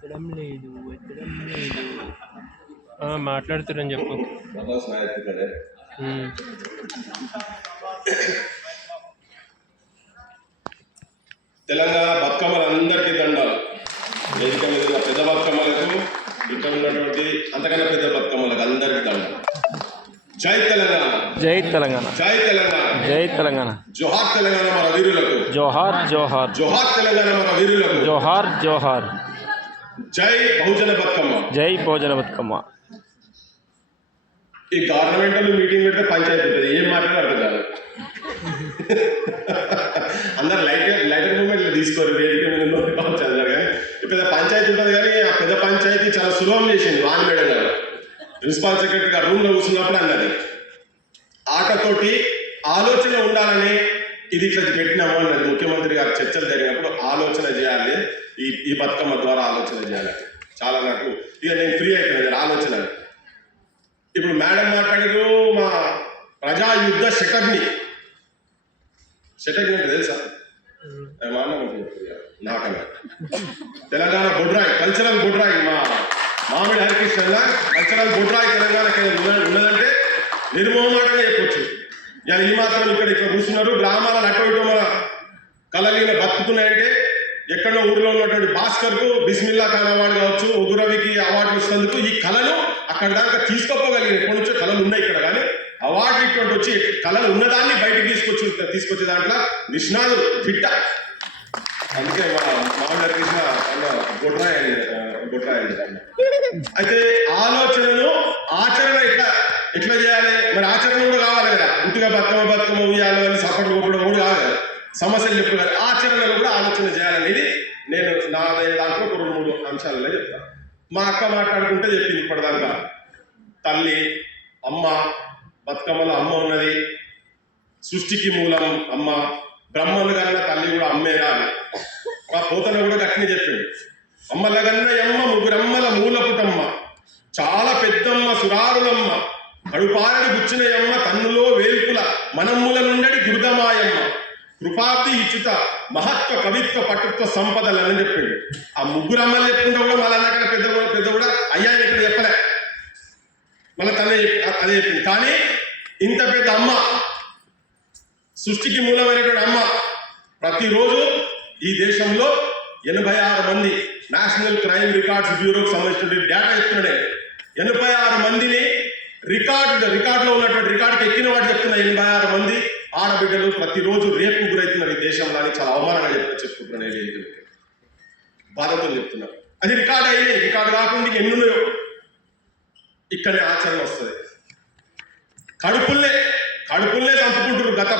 ఎత్తడం లేదు మాట్లాడుతున్నాను చెప్పు. తెలంగాణ బతుకమ్మలందరికీ దండాలు. వేదిక మీద పెద్ద బతుకమ్మలకు, ఇక్కడ ఉన్నటువంటి అంతకన్నా పెద్ద బతుకమ్మలకు అందరికీ దండాలు. జై తెలంగాణ, జై తెలంగాణ, జై తెలంగాణ, జై తెలంగాణ. జోహార్ తెలంగాణ మన వీరులకు, జోహార్ జోహార్, జోహార్ తెలంగాణ మన వీరులకు, జోహార్ జోహార్. జై బహుజన బతుకమ్మ, జై బహుజన బతుకమ్మ. ఈ గవర్నమెంట్ మీటింగ్ పెడితే పంచాయతీ ఉంటుంది, ఏం మాట్లాడారు అర్థం కాదు. అందరు లైటర్ మూమెంట్లు తీసుకోరు, వేదిక మీద చదివారు. కానీ పెద్ద పంచాయతీ ఉంటుంది, కానీ ఆ పెద్ద పంచాయతీ చాలా సులభం చేసింది వాణి మేడం గారు. ప్రిన్సిపాల్ సెక్రటరీ గారు రూమ్లో కూర్చున్నప్పుడు అన్నది, ఆటతోటి ఆలోచన ఉండాలని ఇది ఇట్లా పెట్టినాము అన్నది. ముఖ్యమంత్రి గారు చర్చలు జరిగినప్పుడు ఆలోచన చేయాలి, ఈ బతుకమ్మ ద్వారా ఆలోచన చేయాలి. చాలా నాకు ఇక నేను ఫ్రీ అయిపోయింది ఆలోచన. ఇప్పుడు మేడం మాట్లాడారు, మా ప్రజాయుద్ధ శతజ్ఞి అంటే తెలుసా? నాకన్నా తెలంగాణ బొడ్రాయి, కల్చరల్ బొడ్రాయి, మా మామిడి హరికృష్ణ కల్చరల్ బొడ్రాయి తెలంగాణకి ఉన్నదంటే నిర్మోహమాటంగా చెప్పొచ్చు. ఈ మాత్రం ఇక్కడ కూర్చున్నారు. గ్రామాల అటు ఇటు మన కళలీన బతుకుతున్నాయంటే ఎక్కడో ఊరిలో ఉన్నటువంటి భాస్కర్కు బిస్మిల్లా ఖాన్ అవార్డు కావచ్చు, ఉగురవికి అవార్డు వచ్చినందుకు ఈ కళను అక్కడ దాకా తీసుకోపోగలిగిన. ఎప్పటి నుంచో కళలు ఉన్నాయి ఇక్కడ, కానీ అవార్డు ఇటువంటి వచ్చి కళలు ఉన్నదాన్ని బయటకు తీసుకొచ్చే దాంట్లో నిష్ణాతులు ఫిట్ట. అందుకే మామిడి కృష్ణ బొడ్రాయి. అయితే ఆలోచనను ఆచరణ ఎట్లా చేయాలి, మరి ఆచరణ కూడా కావాలి కదా. ఇంటిగా బతుకమ్మ ఉయ్యాలి అని సపోర్ట్ కొట్టడం కూడా కావాలి కదా, సమస్యలు చెప్పుకోవాలి. ఆచరణలో కూడా ఆలోచన చేయాలనేది నేను నా దాంట్లో 2-3 అంశాలలో చెప్తాను. మా అక్క మాట్లాడుకుంటే చెప్పింది ఇప్పటిదాకా, తల్లి అమ్మ, బతుకమ్మలో అమ్మ ఉన్నది, సృష్టికి మూలం అమ్మ, బ్రహ్మను కన్నా తల్లి కూడా అమ్మేరా అని మా పోతన కూడా గట్టిని చెప్పింది. అమ్మలగన్న యమ్మ ముగ్గురమ్మల మూలపుటమ్మ, చాలా పెద్దమ్మ సురారులమ్మ, కడుపారడి గుచ్చిన యమ్మ తన్నులో వేల్పుల మనమ్ముల నుండడి దుర్గమాయమ్మ, కృపాబ్ది ఇచ్చుత మహత్వ కవిత్వ పటుత్వ సంపదలని చెప్పిండు. ఆ ముగ్గురు అమ్మలు చెప్పుకుంటే కూడా మళ్ళీ అక్కడ పెద్ద కూడా అయ్యా ఇక్కడ చెప్పలే, మళ్ళీ తనే అదే చెప్పింది. కానీ ఇంత పెద్ద అమ్మ, సృష్టికి మూలమైనటువంటి అమ్మ, ప్రతిరోజు ఈ దేశంలో 86 మంది నేషనల్ క్రైమ్ రికార్డ్స్ బ్యూరోకి సంబంధించిన డేటా చెప్తున్నాడే, 86 మందిని రికార్డులో ఉన్నటువంటి రికార్డుకి ఎక్కిన వాటి చెప్తున్న 86 మంది ఆడబిడ్డలు ప్రతిరోజు రేపు గురవుతున్నారు ఈ దేశంలో అని చాలా అవమానంగా చెప్పుకుంటున్నాను. బాధతో చెప్తున్నారు. అది రికార్డు అయ్యే, రికార్డు కాకుండా ఎన్నున్నాయో. ఇక్కడే ఆచరణ వస్తుంది. కడుపుల్లే చంపుకుంటారు. గత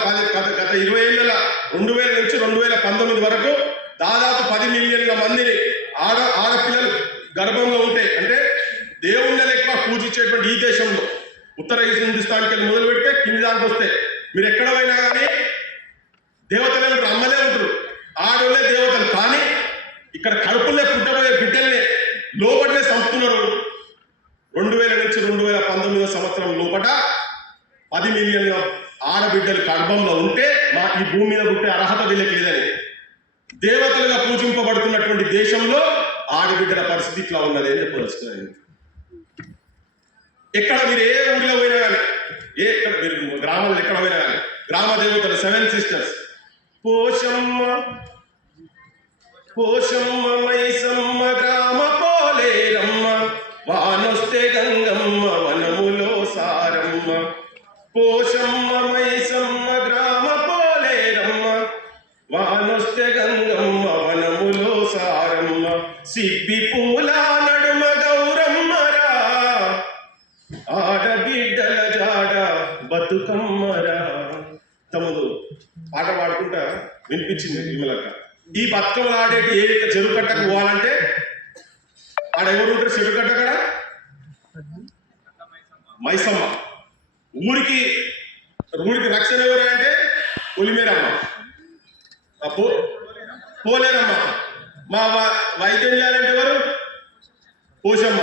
20 ఏళ్ళ 2000 నుంచి 2019 వరకు దాదాపు 10 మిలియన్ల మందిని ఆడపిల్లలు గర్భంలో ఉంటే, అంటే దేవుళ్ళ లెక్క పూజించేటువంటి ఈ దేశంలో ఉత్తర హిందుస్థాన్కి వెళ్ళి మొదలు పెడితే కింది దానికి వస్తే మీరు ఎక్కడ పోయినా కానీ దేవతలే ఉంటారు, అమ్మలే ఉంటారు, ఆడోళ్ళే దేవతలు. కానీ ఇక్కడ కడుపులే పుట్టబోయే బిడ్డల్ని లోపలనే చంపుతున్నారు. 2000 నుంచి 2019 సంవత్సరం లోపల 10 మిలియన్ల ఆడబిడ్డలు గర్భంలో ఉంటే ఈ భూమి మీద పుట్టే అర్హత వీళ్ళకి లేదని, దేవతలుగా పూజింపబడుతున్నటువంటి దేశంలో ఆడబిడ్డల పరిస్థితి ఇట్లా ఉన్నది అని చెప్పదలుచుకున్నాను. ఎక్కడ మీరు ఏ ఊరిలో పోయినా కానీ, మీరు గ్రామాల్లో ఎక్కడ పోయినా కానీ గ్రామ దేవతలు 7 సిస్టర్స్ పోషమ్మ మైసమ్మ గ్రామ పోలేరమ్మ, వానొస్తే గంగమ్మ వనములో సారమ్మ, పోషమ్మ మైసమ్మ గ్రామ పోలేరమ్మ, వానొస్తే గంగమ్మ వనములో సారమ్మ, సిబ్బి పూల నడుమ గౌరమ్మరా, ఆడబిడ్డల జాడ బతుకమ్మరా. తమదు పాట పాడుకుంటా వినిపించింది విమలక్క. ఈ బతుకమ్మలు ఆడేటి ఏ చెరువు కట్టకు పోవాలంటే ఆడ ఎవరు ఉంటారు? చెరువు కట్ట కాడ మైసమ్మ. ఊరికి రక్షణ ఎవరు అంటే పొలిమేరమ్మ, పోలేరమ్మ. మా వైద్యం చేయాలంటే ఎవరు? పోషమ్మ.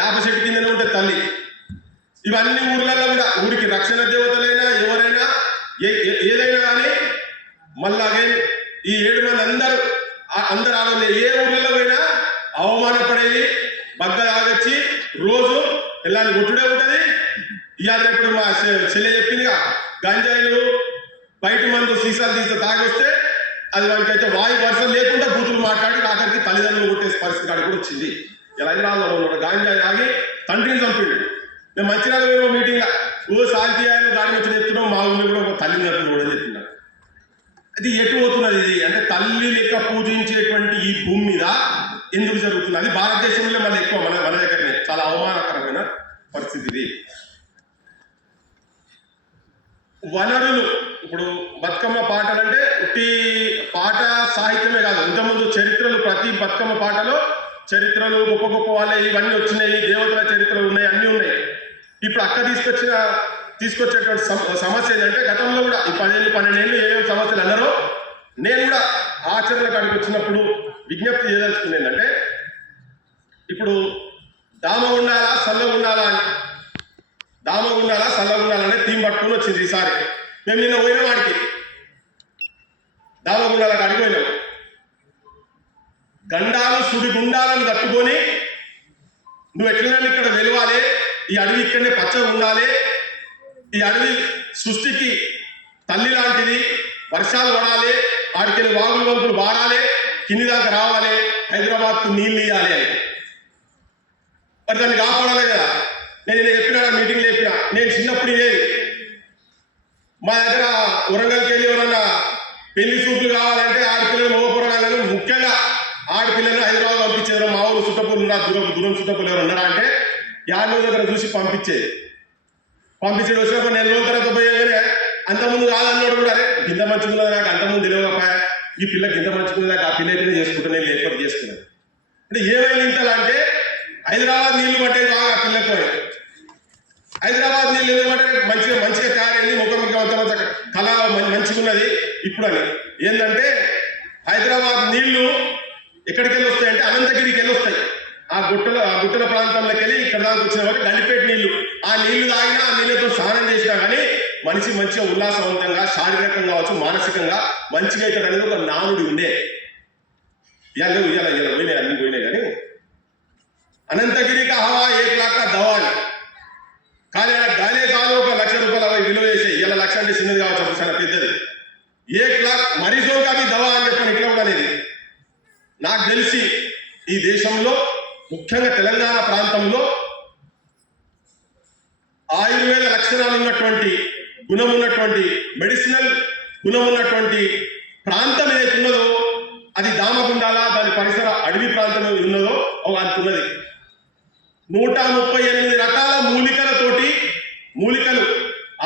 యాప చెట్టు కిందనే ఉంటుంది తల్లి. ఇవన్నీ ఊర్లలో కూడా ఊరికి రక్షణ దేవతలైనా ఎవరైనా ఏదైనా కానీ మళ్ళీ ఈ 7 మంది అందరూ ఆడవాళ్ళు ఏ ఊర్లలో పోయినా అవమానపడే బగ్గ తాగొచ్చి రోజు ఎల్లాన్ని కొట్టుడే ఉంటుంది. ఇవాళ ఇప్పుడు మా చెల్లె చెప్పిందిగా గంజాయిలు బయట మందు సీసాలు తీస్తే తాగొస్తే అది వాళ్ళకైతే వాయు వర్షం లేకుండా బూతులు మాట్లాడి ఆఖరికి తల్లిదండ్రులు కొట్టేసే పరిస్థితి కాడికి కూడా వచ్చింది. ఇలా హైదరాబాద్లో ఉన్నాడు గాంజాయి తాగి తండ్రిని చంపిండు. నేను మంచిర్యాల మేము మీటింగ్ శాంతి ఆయన గాడి వచ్చి చెప్తున్నాం, మా ఊళ్ళో కూడా ఒక తల్లిని చంపిన కూడా చెప్తున్నాడు. అది ఎటు పోతున్నది ఇది అంటే తల్లి లెక్క పూజించేటువంటి ఈ భూమి మీద ఎందుకు జరుగుతుంది? అది భారతదేశంలో మళ్ళీ ఎక్కువ మన దగ్గరనే చాలా అవమానకరమైన పరిస్థితి ఇది. వనరులు ఇప్పుడు బతుకమ్మ పాటలు అంటే ఉట్టి పాట సాహిత్యమే కాదు, ఇంతకుముందు చరిత్రలు ప్రతి బతుకమ్మ పాటలో చరిత్రలు గొప్ప గొప్ప వాళ్ళే ఇవన్నీ వచ్చినాయి, దేవతల చరిత్రలు ఉన్నాయి, అన్నీ ఉన్నాయి. ఇప్పుడు అక్క తీసుకొచ్చేటువంటి సమస్య ఏంటంటే గతంలో కూడా ఈ 10-12 ఏళ్ళు ఏమేమి సమస్యలు అన్నారో నేను కూడా ఆచరణ కాడికి వచ్చినప్పుడు విజ్ఞప్తి చేయదలుచుకుంది ఏంటంటే ఇప్పుడు దామ ఉండాలా చల్లగా ఉండాలా అని దామగుండాలా చల్లగుండాలనే థీమ్ పట్టుకుని వచ్చింది. ఈసారి మేము నిన్న పోయిన వాడికి దామగుండాలకు అడిగిపోయినాం. గండాలు సుడి గుండాలను కట్టుకొని నువ్వు ఎట్లైనా ఇక్కడ వెలవాలి, ఈ అడవి ఇక్కడనే పచ్చగా ఉండాలి, ఈ అడవి సృష్టికి తల్లి లాంటిది, వర్షాలు పడాలి, ఆడికెళ్ళి వాగులు వంపులు వాడాలి, కింది దాకా రావాలి, హైదరాబాద్కు నీళ్ళు ఇవ్వాలి అని. మరి దాన్ని కాపాడాలి కదా. నేను చెప్పినా మీటింగ్లో చెప్పినా, నేను చిన్నప్పుడు ఇదేది మా దగ్గర వరంగల్కి వెళ్ళి ఎవరన్నా పెళ్లి చూపులు కావాలంటే ఆడపిల్లలు మగపురగాలను ముఖ్యంగా ఆడపిల్లలు హైదరాబాద్ పంపించేవారు. మా ఊరు చుట్టపూలు ఉన్నా దూరం చుట్టపూలు ఎవరు ఉన్నారా అంటే 50 దగ్గర చూసి పంపించేది వచ్చినప్పుడు 4 రోజుల తర్వాత పోయేగానే అంతకుముందు కాదన్నాడు కూడా, అరే గింత మంచుకున్నది నాకు అంతకుముందు తెలియకపోయా, ఈ పిల్ల గింత మంచుకున్నది నాకు ఆ పిల్ల అయితేనే చేసుకుంటున్నాను, లేకపోతే చేసుకున్నాను అంటే ఏమైంది ఇంతలా అంటే హైదరాబాద్ నీళ్లు పట్టే బాగా ఆ పిల్లకు హైదరాబాద్ నీళ్ళు ఎందుకంటే మంచిగా తయారైంది, ముఖముఖ కళ మంచిగున్నది ఇప్పుడు అని. ఏంటంటే హైదరాబాద్ నీళ్లు ఎక్కడికి వెళ్ళి వస్తాయంటే అనంతగిరికి వెళ్ళి వస్తాయి. ఆ గుట్టల ప్రాంతంలోకి వెళ్ళి ఇక్కడ దాకా వచ్చిన వాటి గండిపేట నీళ్లు. ఆ నీళ్లు తాగినా ఆ నీళ్ళతో స్నానం చేసినా కానీ మనిషి మంచిగా ఉల్లాసవంతంగా శారీరకంగా కావచ్చు మానసికంగా మంచిగా అవుతాడు అనేది ఒక నానుడి ఉండే. ఇవాళ పోయినాయి, అన్ని పోయినాయి. కానీ అనంతగిరికి హవా 1 लाख దవా అని కానీ గానే కాదు 1 లక్ష రూపాయలు విలువ వేసే. ఇలా లక్ష అంటే చిన్నది కావచ్చు, చాలా పెద్దది. 1 लाख మరీజో కానీ దవా అని చెప్పని ఇట్లా కూడా అనేది. నాకు తెలిసి ఈ దేశంలో ముఖ్యంగా తెలంగాణ ప్రాంతంలో ఆయుర్వేద లక్షణాలు ఉన్నటువంటి గుణం ఉన్నటువంటి మెడిసినల్ గుణం ఉన్నటువంటి ప్రాంతం ఏదైతే ఉన్నదో అది దామగుండాల దాని పరిసర అడవి ప్రాంతం ఉన్నదో అంతున్నది. 138 రకాల మూలికలు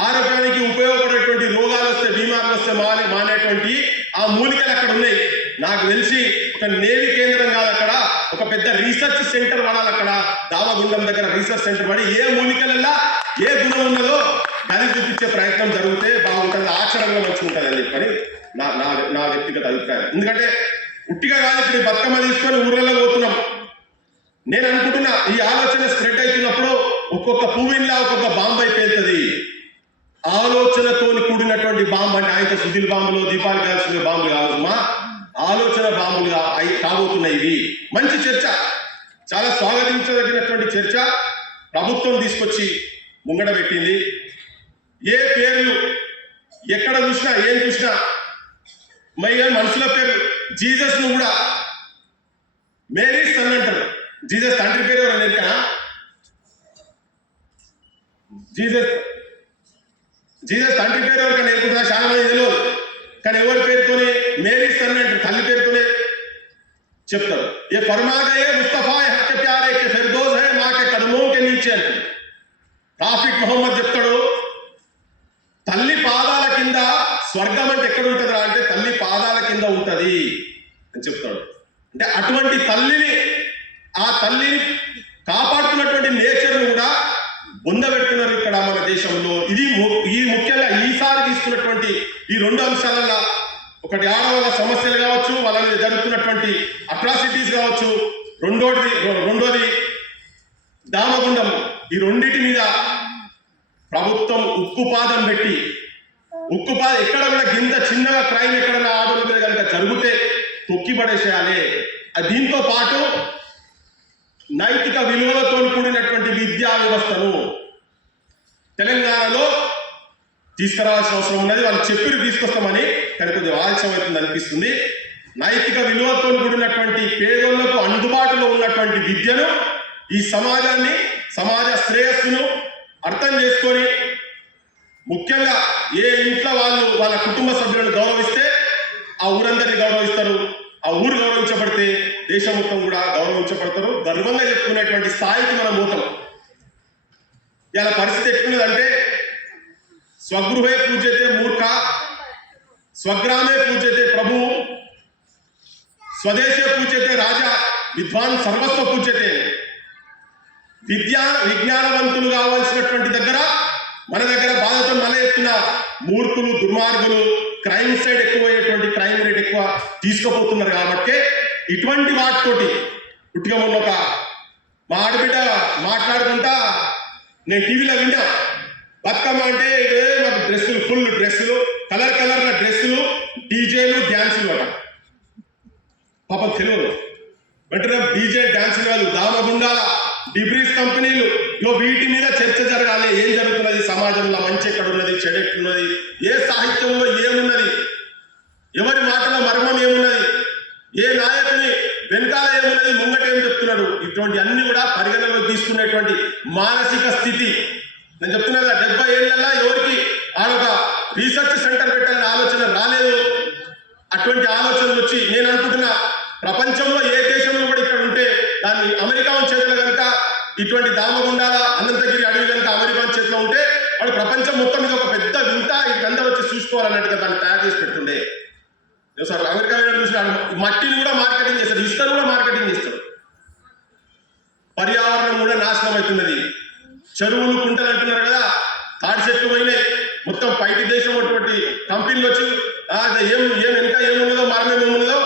ఆరోగ్యానికి ఉపయోగపడేటువంటి రోగాలు వస్తే బీమార్లు వస్తే మానేటువంటి ఆ మూలికలు అక్కడ ఉన్నాయి. నాకు తెలిసి ఒక నేవి కేంద్రం కాదు, అక్కడ ఒక పెద్ద రీసెర్చ్ సెంటర్ పడాలి. అక్కడ దామగుండం దగ్గర రీసెర్చ్ సెంటర్ పడి ఏ మూలికలల్లా ఏ గుణం ఉన్నదో దాన్ని చూపించే ప్రయత్నం జరిగితే బాగుంటుంది, ఆచరణలో మంచిగా ఉంటుంది అని చెప్పని నా వ్యక్తిగత అభిప్రాయం. ఎందుకంటే ఉట్టిగా కాదు, ఇప్పుడు బతుకమ్మ తీసుకొని ఊర్లలో పోతున్నాం. నేను అనుకుంటున్నా ఈ ఆలోచన స్ప్రెడ్ అవుతున్నప్పుడు ఒక్కొక్క పువ్వులా ఒక్కొక్క బాంబు అయిపోతుంది. ఆలోచనతో కూడినటువంటి బాంబు అంటే ఆయనతో సుధీల్ బాంబులు దీపాలు కాల్చుకునే బాంబులు కాదు, మా ఆలోచన బాంబులుగా కాబోతున్నాయి. ఇవి మంచి చర్చ, చాలా స్వాగతించదగినటువంటి చర్చ ప్రభుత్వం తీసుకొచ్చి ముంగడ పెట్టింది. ఏ పేర్లు ఎక్కడ చూసినా ఏం చూసినా మనుషుల పేరు జీసస్ ను కూడా మేరీ సన్ అంటారు. జీసస్ తండ్రి పేరు ఎవరు నేర్కనా? జీసస్ తండ్రి పేరు ఎవరికైనా నేర్పుతున్నా చాలా మంది తెలియదు. కానీ ఎవరి పేరుతోనే మేరీ సన్ అంటారు, తల్లి పేరుతోనే చెప్తారు. ఏ ఫర్మాగయే ముస్తఫా హక్ ప్యారే కే ఫిర్దౌస్ హై మా కే కదమో కే నీచే అంటారు. ప్రాఫిట్ మొహమ్మద్ చెప్తాడు, తల్లి పాదాల కింద స్వర్గం అంటే ఎక్కడ ఉంటుందా అంటే తల్లి పాదాల కింద ఉంటది అని చెప్తాడు. అంటే అటువంటి తల్లిని, ఆ తల్లిని కాపాడుతున్నటువంటి నేచర్ను కూడా పొందబెడుతున్నారు ఇక్కడ మన దేశంలో. ఇది ముఖ్యంగా ఈసారి తీసుకున్నటువంటి ఈ 2 అంశాలలో ఒకటి ఆడవాళ్ళ సమస్యలు కావచ్చు, వాళ్ళని జరుగుతున్నటువంటి అట్రాసిటీస్ కావచ్చు, రెండోది దామగుండం. ఈ రెండింటి మీద ప్రభుత్వం ఉక్కుపాదం పెట్టి ఎక్కడ కూడా గింత చిన్నగా క్రైమ్ ఎక్కడైనా ఆడవాళ్ళ మీద కనుక జరిగితే తొక్కి పడేసేయాలి. దీంతో పాటు నైతిక విలువలతో కూడినటువంటి విద్యా వ్యవస్థను తెలంగాణలో తీసుకురావాల్సిన అవసరం ఉన్నది. వాళ్ళు చెప్పి తీసుకొస్తామని కానీ కొద్దిగా ఆలస్యం అవుతుంది అనిపిస్తుంది. నైతిక విలువలతో కూడినటువంటి పేదోళ్లకు అందుబాటులో ఉన్నటువంటి విద్యను ఈ సమాజాన్ని, సమాజ శ్రేయస్సును అర్థం చేసుకొని ముఖ్యంగా ఏ ఇంట్లో వాళ్ళు వాళ్ళ కుటుంబ సభ్యులను గౌరవిస్తే ఆ ఊరందరినీ గౌరవిస్తారు. ఆ ఊరు గౌరవించబడితే దేశం మొత్తం కూడా గౌరవించబడతారు. గర్వంగా చెప్పుకునేటువంటి స్థాయికి మనం పోతాం. ఇలా పరిస్థితి ఎట్లున్నదంటే స్వగృహే పూజ్యతే మూర్ఖ, స్వగ్రామే పూజ్యతే ప్రభువు, స్వదేశే పూజ్యతే రాజా, విద్వాన్ సర్వస్వ పూజ్యతే. విజ్ఞానవంతులు కావాల్సినటువంటి దగ్గర మన దగ్గర బాధతో మల ఎత్తున మూర్ఖులు, దుర్మార్గులు, క్రైమ్ సైడ్ ఎక్కువయ్యేటువంటి క్రైమ్ రేట్ ఎక్కువ తీసుకుపోతున్నారు. కాబట్టి ఇటువంటి వాటితోటి పుట్టిగా మొన్న ఒక మా ఆడబిడ్డ మాట్లాడుకుంటా నేను టీవీలో విన్నా, బతుకమ్మ అంటే మాకు డ్రెస్సులు, ఫుల్ డ్రెస్సులు, కలర్ల డ్రెస్సులు, డీజేలు, డ్యాన్సులు అట. పాపం తెలియదు వెంటనే డీజే డ్యాన్సులు కాదు, దామగుండాల డిబ్రీస్ కంపెనీలు, వీటి మీద చర్చ జరగాలి. ఏం జరుగుతున్నది సమాజంలో, మంచి ఎక్కడున్నది, చెడు ఎక్కడున్నది, ఏ సాహిత్యంలో ఏమున్నది, ఎవరి మాటల మర్మం ఏమున్నది, ఏ నాయకుని వెనకాల ఏమున్నది, ముంగట ఏం చెప్తున్నాడు, ఇటువంటి అన్ని కూడా పరిగణలోకి తీసుకునేటువంటి మానసిక స్థితి. నేను చెప్తున్నా కదా, 70 ఏళ్ళ ఎవరికి ఆడొక రీసెర్చ్ సెంటర్ పెట్టాలని ఆలోచన రాలేదు. అటువంటి ఆలోచనలు వచ్చి నేను అనుకుంటున్నా ప్రపంచంలో ఏ దేశంలో కూడా ఇక్కడ ఉంటే దాన్ని అమెరికా చేతిలో కనుక ఇటువంటి దామగుండాల అనంతగిరి అడవి కనుక అమెరికా చేతిలో ఉంటే వాడు ప్రపంచం మొత్తం మీద ఒక పెద్ద వింత ఇదంతా వచ్చి చూసుకోవాలన్నట్టుగా దాన్ని తయారు చేసి పెట్టుండే. సార్ అమెరికా చూసి మట్టిని కూడా మార్కెటింగ్ చేస్తాడు, ఇసుకను కూడా మార్కెటింగ్ చేస్తాడు. పర్యావరణం కూడా నాశనం అవుతున్నది. చెరువులు, కుంటలు అంటున్నారు కదా, తాడి చెట్లు పోయినాయి. మొత్తం బయటి దేశం అటువంటి కంపెనీలు వచ్చి ఏం ఇంకా ఏమున్నదో మరణం ఏమున్నదో,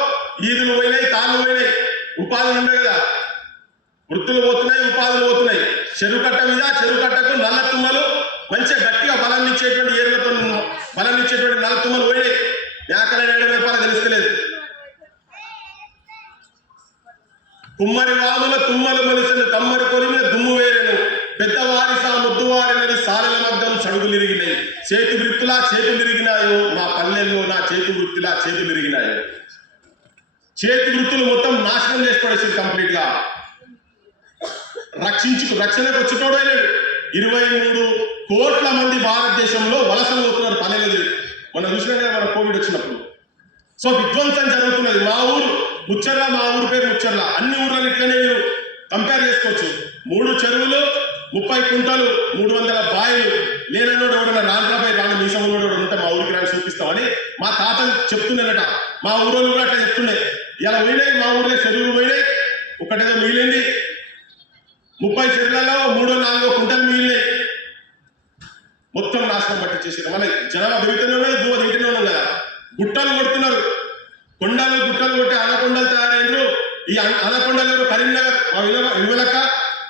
ఈదులు పోయినాయి, తాళ్ళు పోయినాయి, ఉపాధులు ఉన్నాయి కదా, వృత్తులు పోతున్నాయి, ఉపాధులు పోతున్నాయి. చెరువు కట్ట మీద చెరువు కట్టకు నల్ల తుమ్మలు, మంచిగా గట్టిగా బలాన్ని ఇచ్చేటువంటి ఏరులతో బలాన్ని ఇచ్చేటువంటి నల్ల తుమ్మలు పోయినాయి. మేకలు వేయడం చెప్పాలో తెలుస్తలేదు. కుమ్మరి వాముల తుమ్మలు మనిషిని తమ్మరి కొలిమిన దుమ్ము వేరెను, పెద్దవారి సా ముద్దువారినది సారల మద్దం సడుగులు ఇరిగినాయి. చేతి వృత్తులా చేతులు ఇరిగినాయో నా పల్లెల్లో, నా చేతి వృత్తిలా చేతులు ఇరిగినాయో. చేతి వృత్తులు మొత్తం నాశనం చేసి పడేసింది కంప్లీట్ గా. రక్షణకు వచ్చేటోడే లేడు. 23 కోట్ల మంది భారతదేశంలో వలసలు పోతున్నారు పల్లెలు. మనం చూసినా మన కోవిడ్ వచ్చినప్పుడు. సో విధ్వంసం జరుగుతున్నది. మా ఊరు ముచ్చర్ల, మా ఊరు పేరు ముచ్చర్ల. అన్ని ఊర్లను ఇట్లనే మీరు కంపేర్ చేసుకోవచ్చు. 3 చెరువులు, 30 కుంటలు, 300 బాయిలు. నేనన్నోడు ఎవడన్నా రాంధ్రపై రాని మీసంలో ఉంటే మా ఊరికి రాని చూపిస్తామని మా తాత చెప్తున్నారట. మా ఊరోళ్ళు కూడా అట్లా చెప్తున్నాయి. ఇలా పోయినాయి మా ఊర్లో చెరువులు పోయినాయి, ఒకటేదో మిగిలింది. 30 చెరువులలో 3-4 కుంటలు మిగిలినాయి. మొత్తం నాశనం పట్టించేసారు. మన జనాభా పెరుగుతూనే ఉన్నది, భూమ తింటూనే ఉన్నాం కదా. గుట్టలు కొడుతున్నారు, కొండలు గుట్టలు కొట్టి అనకొండలు తయారైనరు. ఈ అనకొండలు కరీంనగర్ వివలక,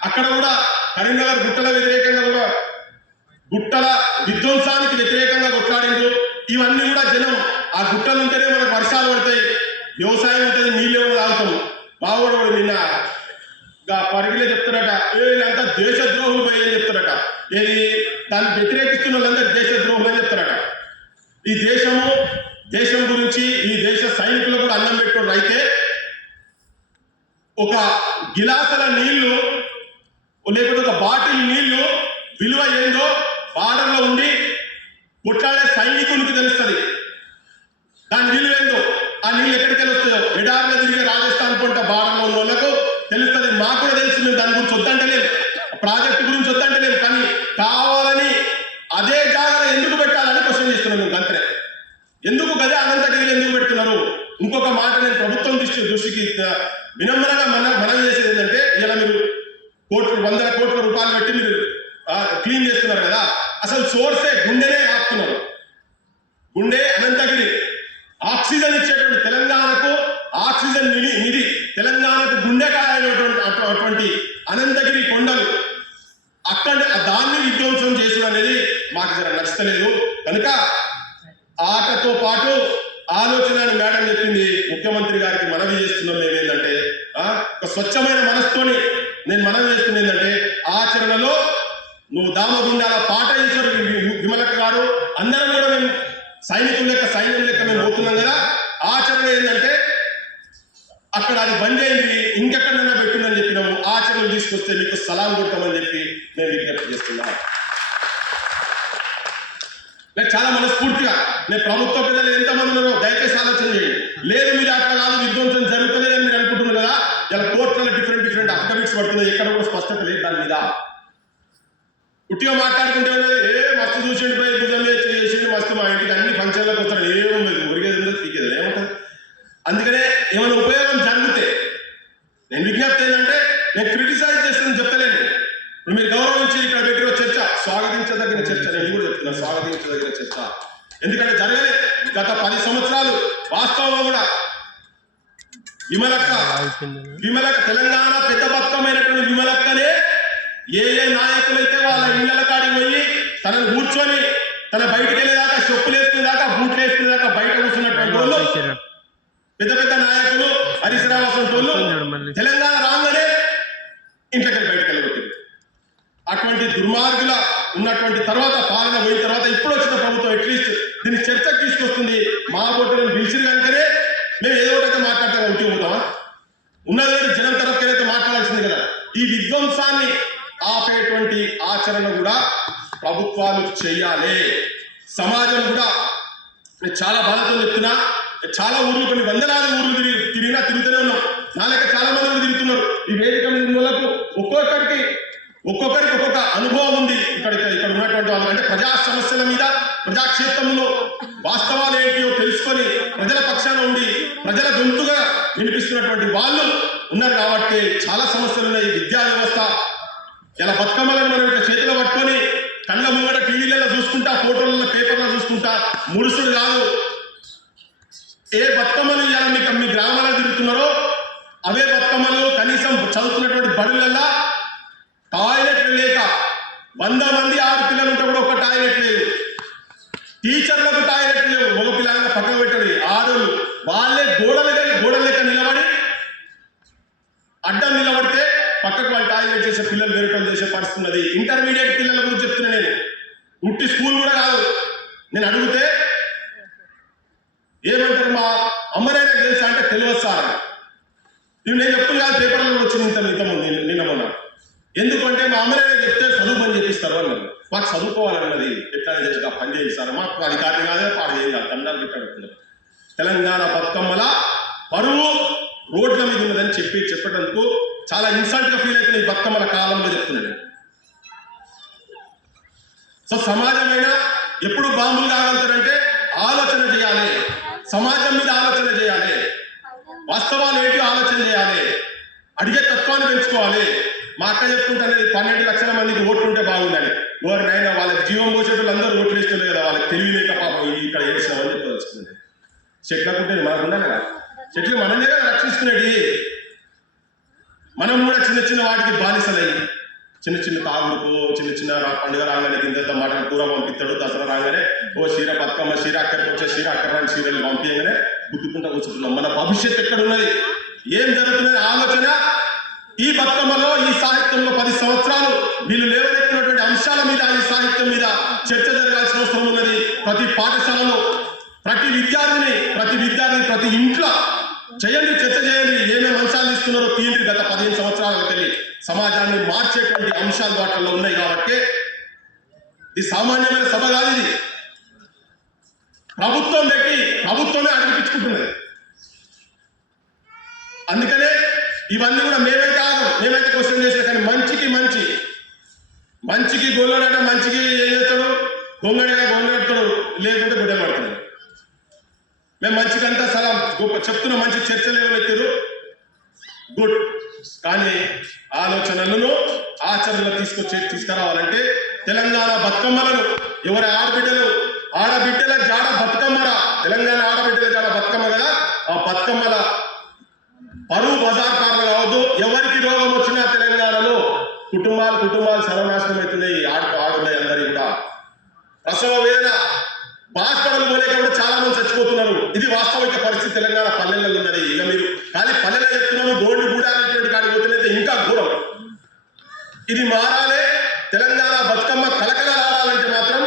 అక్కడ కూడా కరీంనగర్ గుట్టల వ్యతిరేకంగా కూడా గుట్టల విధ్వంసానికి వ్యతిరేకంగా కొట్లాడిండ్రు. ఇవన్నీ కూడా జనం ఆ గుట్టలు ఉంటేనే మనకు వర్షాలు పడతాయి, వ్యవసాయం ఉంటుంది, నీళ్ళు ఏమైనా తాగుతాము. మావాడు నిన్న పరిగిలే చెప్తారట, వీళ్ళంతా దేశద్రోహులు పోయి అని చెప్తారట. ఏది దాన్ని వ్యతిరేకిస్తున్న వాళ్ళందరూ దేశద్రోహులు అని చెప్తారట. ఈ దేశం గురించి ఈ దేశ సైనికులు కూడా అన్నం పెట్టుకోరు. అయితే ఒక గిలాసుల నీళ్లు లేకపోతే ఒక బాటిల్ నీళ్లు విలువ ఏందో బార్డర్లో ఉండి కొట్లాడే సైనికునికి తెలుస్తుంది. దాని విలువ ఏందో, ఆ నీళ్ళు ఎక్కడికి వస్తాయో, ఎడారిలో తిరిగే రాజస్థాన్ పంట బార్డర్లో ఉన్న వాళ్ళకు తెలుస్తుంది. మాకు కూడా తెలుసు. మేము దాని గురించి వద్దంటలేము, ప్రాజెక్టు గురించి వద్దంటలేము. కానీ కావాలని అదే జాగ్రత్త ఎందుకు పెట్టాలని క్వశ్చన్ చేస్తున్నాం మేము. అంతే, ఎందుకు గదే అనంతగిరి ఎందుకు పెడుతున్నారు? ఇంకొక మాట నేను ప్రభుత్వం దృష్టికి వినమ్రంగా మనం చేసేది ఏంటంటే, ఇలా మీరు 100 కోట్ల రూపాయలు పెట్టి మీరు క్లీన్ చేస్తున్నారు కదా, అసలు సోర్సే గుండెనే ఆపుతున్నారు. గుండె అనంతగిరి ఆక్సిజన్ ఇచ్చేటువంటి తెలంగాణకు ఆక్సిజన్ నిధి, తెలంగాణకు గుండెకాయ అయినటువంటి అనంతగిరి కొండలు అక్కడ దాన్ని విధ్వంసం చేసుడు అనేది మాకు జర నచ్చలేదు. కనుక ఆటతో పాటు ఆలోచన మేడం చెప్పింది, ముఖ్యమంత్రి గారికి మనవి చేస్తున్నాం మేము ఏంటంటే, ఒక స్వచ్ఛమైన మనసుతోని నేను మనవి చేస్తున్నా ఏంటంటే ఆచరణలో నువ్వు దామగుండాల పాట ఈశ్వరు విమలక్క గారు అందరం కూడా మేము సైనికుల లెక్క సైన్యం లెక్క మేము పోతున్నాం కదా. ఆచరణ ఏంటంటే అక్కడ అది బంద్ అయింది, ఇంకెక్కడైనా పెట్టిందని చెప్పినాము. ఆచరణలు తీసుకొస్తే మీకు సలాం కొడతామని చెప్పి నేను విజ్ఞప్తి చేస్తున్నాను. నేను చాలా మనస్ఫూర్తిగా నేను ప్రభుత్వ ప్రజలు ఎంతమంది ఉన్నారో దయచేసి ఆలోచన చేయండి. లేదు మీరు అట్లా కాదు విధ్వంసం జరుగుతలేదని మీరు అనుకుంటున్నారు కదా. ఇలా కోర్టులలో డిఫరెంట్ అఫిడవిట్స్ పడుతున్నాయి, ఎక్కడ కూడా స్పష్టత లేదు దాని మీద. ఉట్టిగా మాట్లాడుకుంటే మస్తు చూసిండు పోయి భుజం చేసి మస్తు మా ఇంటికి అన్ని ఫంక్షన్లకు వస్తాడు, ఏముంది ఉరిగేది ఉండదు పీకేది ఏముంటుంది. అందుకనే ఏమైనా ఉపయోగం జరిగితే నేను విజ్ఞప్తి ఏంటంటే నేను క్రిటిసైజ్ చేస్తానని చెప్తలేను. ఇప్పుడు మీరు గౌరవించి ఇక్కడ పెట్టిన చర్చ స్వాగతించదగిన చర్చ, నేను కూడా చెప్తున్నా స్వాగతించదగిన చర్చ. ఎందుకంటే జరగలే గత 10 సంవత్సరాలు వాస్తవంగా కూడా విమలక్క తెలంగాణ పెద్ద బతుకమైనటువంటి విమలక్కనే ఏ నాయకులైతే వాళ్ళ ఇళ్ళ కాడికి పోయి తనను కూర్చొని తన బయటికి వెళ్ళేదాకా చెప్పులు వేసుకునేదాకా బూట్లు వేసుకునేదాకా బయట కూర్చున్నటువంటి వాళ్ళు పెద్ద నాయకులు హరీశ్రావు తెలంగాణ రాగానే ఇంట్లోకి బయటకు వెళ్ళగొట్టింది. అటువంటి దుర్మార్గుల ఉన్నటువంటి తర్వాత పాలన పోయిన తర్వాత ఇప్పుడు వచ్చిన ప్రభుత్వం అట్లీస్ట్ దీన్ని చర్చకు తీసుకొస్తుంది. మా బొట్టులను పిలిచిరు కనుకనే మేము ఏదో ఒకటి మాట్లాడతాం, ఉంటే పోతామా? ఉన్నది జనం తరఫునైతే మాట్లాడాల్సింది కదా. ఈ విధ్వంసాన్ని ఆపేటువంటి ఆచరణ కూడా ప్రభుత్వాలు చేయాలి. సమాజం కూడా నేను చాలా బాధతో చెప్తున్నా, చాలా ఊర్లు కొన్ని వందలాది ఊర్లు తిరుగుతూనే ఉన్నాం. నా లెక్క చాలా మంది తిరుగుతున్నారు. ఈ వేదిక మీద ఒక్కొక్కరికి ఒక్కొక్క అనుభవం ఉంది. ఇక్కడ ఉన్నటువంటి వాళ్ళు అంటే ప్రజా సమస్యల మీద ప్రజాక్షేత్రంలో వాస్తవాలు ఏంటియో తెలుసుకొని ప్రజల పక్షాన ఉండి ప్రజల గొంతుగా వినిపిస్తున్నటువంటి వాళ్ళు ఉన్నారు కాబట్టి చాలా సమస్యలు ఉన్నాయి. విద్యా వ్యవస్థ ఇలా బతుకమ్మలను మనం ఇట్లా చేతిలో పట్టుకొని కళ్ళ ముంగట టీవీలలో చూసుకుంటా ఫోటోలలో పేపర్లో చూసుకుంటా ముడుసుడు కాదు. ఏ బతుకమ్మలు ఇవాళ మీకు మీ గ్రామాల్లో తిరుగుతున్నారో అవే బతుకమ్మలు కనీసం చదువుతున్నటువంటి బడులల్లో టాయిలెట్లు లేక 100 మంది ఆడపిల్లలు ఉంటే కూడా ఒక టాయిలెట్ లేదు. టీచర్లకు టాయిలెట్ లేవు. మగ పిల్లలుగా పక్కన పెట్టండి, ఆడోళ్ళు వాళ్ళే గోడల లెక్క నిలబడి అడ్డం నిలబడితే పక్కకు వాళ్ళు టాయిలెట్ చేసే పిల్లలు వేరేటోళ్ళు చేసే పరిస్థితి ఉన్నది. ఇంటర్మీడియట్ పిల్లల గురించి చెప్తున్నా నేను. ఉట్టి స్కూల్ కూడా కాదు. నేను అడిగితే ఏమంటారు, మా అమ్మనైనా తెలుసా అంటే తెలియదు సార్. ఇవి నేను చెప్తున్నా కాదు, పేపర్లో కూడా వచ్చింది ఇంతకుముందు నిన్న మొన్న. ఎందుకంటే మా అమ్మనైనా చెప్తే చదువు పని చేపిస్తారు అన్నారు. మాకు చదువుకోవాలన్నది ఎట్లా చేసి పని చేయిస్తారు, మాకు అధికారి కాదే పాడు ఏం కాదు, తండాలు పెట్టాడు. తెలంగాణ బతుకమ్మల పరువు రోడ్ల మీద ఉన్నదని చెప్పేటందుకు చాలా ఇన్సల్ట్గా ఫీల్ అవుతుంది ఈ బతుకమ్మల కాలంలో చెప్తున్నాను. సో సమాజమైనా ఎప్పుడు బాంబులు కాగలుగుతారంటే ఆలోచన చేయాలి, సమాజం మీద ఆలోచన చేయాలి, వాస్తవాలు ఏంటి ఆలోచన చేయాలి, అడిగే తత్వాన్ని పెంచుకోవాలి. మా అక్క చెప్పుకుంటానే 12 లక్షల మందికి ఓట్లు ఉంటే బాగుండాలి. ఎవరినైనా వాళ్ళకి జీవం పోసేటోళ్ళు అందరూ ఓట్లు వేస్తున్నారు కదా, వాళ్ళకి తెలియలేక పాపం ఇక్కడ ఏడ్చినామని చెప్పదలుచుకుంది. చెట్లకుంటే మనకు ఉండాలి కదా, చెట్లు మనమే కదా రక్షిస్తున్నది. మనం కూడా చిన్న వాటికి బానిసలయ్యి చిన్న తాగుడుకు చిన్న పండుగ రాగానే కింద మటన్ కూర పంపిస్తాడు. దసరా రాగానే ఓ చీర బతుకమ్మ చీర అక్కడికి వచ్చే చీర అక్కడ రాని చీరలు పంపించగానే గుర్తుకుంటా కూర్చుంటున్నాం. మన భవిష్యత్తు ఎక్కడ ఉన్నది, ఏం జరుగుతున్నది ఆలోచన ఈ బతుకమ్మలో ఈ సాహిత్యంలో 10 సంవత్సరాలు వీళ్ళు లేవనెత్తినటువంటి అంశాల మీద ఈ సాహిత్యం మీద చర్చ జరగాల్సిన అవసరం ఉన్నది. ప్రతి పాఠశాలలో ప్రతి విద్యార్థిని ప్రతి ఇంట్లో చేయండి, చర్చ చేయండి. ఏమేమి అంశాలు ఇస్తున్నారో తీయండి. గత 15 సంవత్సరాలకు వెళ్ళి సమాజాన్ని మార్చేటువంటి అంశాలు వాటిల్లో ఉన్నాయి. కాబట్టి ఇది సామాన్యమైన సభ కాదు, ఇది ప్రభుత్వం పెట్టి ప్రభుత్వమే అడిగిపించుకుంటున్నది. అందుకనే ఇవన్నీ కూడా మేమైతే క్వశ్చన్ చేసినా కానీ మంచికి గొల్లడంటే మంచికి ఏం చేస్తాడు, గొంగడతాడు, లేకుంటే గుడ్డలు పడతాడు. మేము మంచికంతా సలాం గొప్ప చెప్తున్నా, మంచి చర్చలు ఏమైతారు గుడ్. కానీ ఆలోచనలను ఆచరణలో తీసుకురావాలంటే తెలంగాణ బతుకమ్మలను ఎవరి ఆడబిడ్డల జాడ బతుకమ్మరా, తెలంగాణ ఆడబిడ్డల జాడ బతుకమ్మ కదా, ఆ బతుకమ్మల పరువు బజార్ కారణం కావద్దు. ఎవరికి రోగం వచ్చినా తెలంగాణలో కుటుంబాలు సర్వనాశనం అవుతున్నాయి. ఆడున్నాయి అందరి కూడా ప్రసవ వేదన హాస్పిటల్ పోలేక కూడా చాలా మంది చచ్చిపోతున్నారు. ఇది వాస్తవిక పరిస్థితి తెలంగాణ పల్లెల్లో ఉన్నది. ఇక మీరు కానీ పల్లెల్లో చెప్తున్నాము, గోల్డ్ కూడా అనేటువంటి కాడికి పోతే ఇంకా ఘోరం. ఇది మారాలి. తెలంగాణ బతుకమ్మ కలకలలాడాలంటే మాత్రం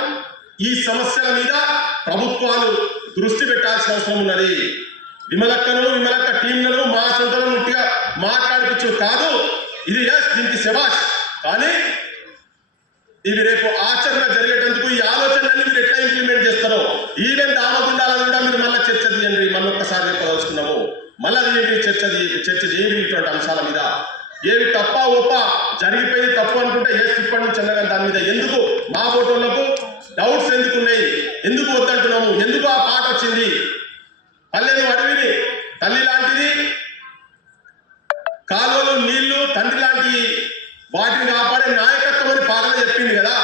ఈ సమస్యల మీద ప్రభుత్వాలు దృష్టి పెట్టాల్సిన అవసరం ఉన్నది. విమలక్క టీంలను మా సొంతలను ముట్టిగా మాట్లాడిపించు కాదు. ఇది దీనికి శబాష్. కానీ ఇది రేపు ఆచరణ జరిగేటందుకు ఈ ఆలోచనలన్నీ మీరు ఎట్లా ఇంప్లిమెంట్ చేస్తారో, ఈవెన్ దామగుండాలని కూడా మీరు మళ్ళీ చర్చ చేయండి. మళ్ళీ ఒక్కసారి చెప్పదలుచుకున్నాము. మళ్ళీ చర్చ చేయండి ఇటువంటి అంశాల మీద. ఏవి తప్ప ఒప్ప జరిగిపోయింది తప్పు అనుకుంటే ఇప్పటి నుంచి అన్నగా దాని మీద ఎందుకు మా ఫోటోలకు డౌట్స్ ఎందుకు ఉన్నాయి, ఎందుకు వద్దంటున్నాము, ఎందుకు ఆ పాట వచ్చింది? పల్లెను అడవిని తల్లి లాంటిది, కాలువలు నీళ్లు తండ్రి లాంటి వాటిని కాపాడే నాయకత్వం అని పాటలు చెప్పింది కదా.